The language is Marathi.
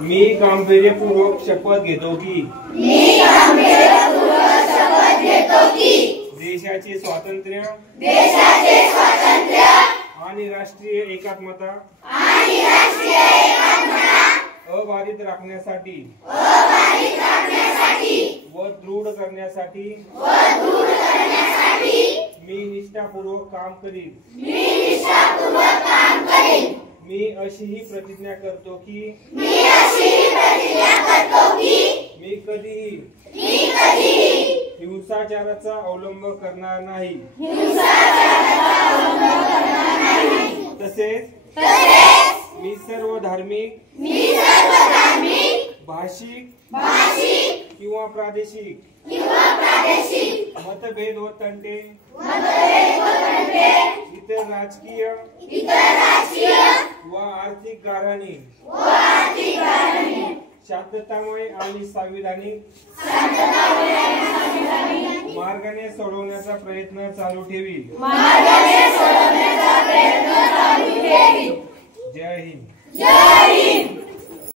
मी गांभीर्यपूर्वक शपथ घेतो की देशाचे स्वातंत्र्य आणि राष्ट्रीय एकात्मता अबाधित राखण्यासाठी व दृढ करण्यासाठी मी निष्ठापूर्वक काम करीन। मी अशीही प्रतिज्ञा करतो की मी कधीही हिंसाचाराचा अवलंब करणार नाही। तसेच मी सर्व धार्मिक भाषिक किंवा प्रादेशिक मतभेद व तंटे इतर राजकीय व आर्थिक गाऱ्हाणी शांततामय आणि संविधानिक मार्गाने सोडवण्याचा प्रयत्न चालू ठेवील।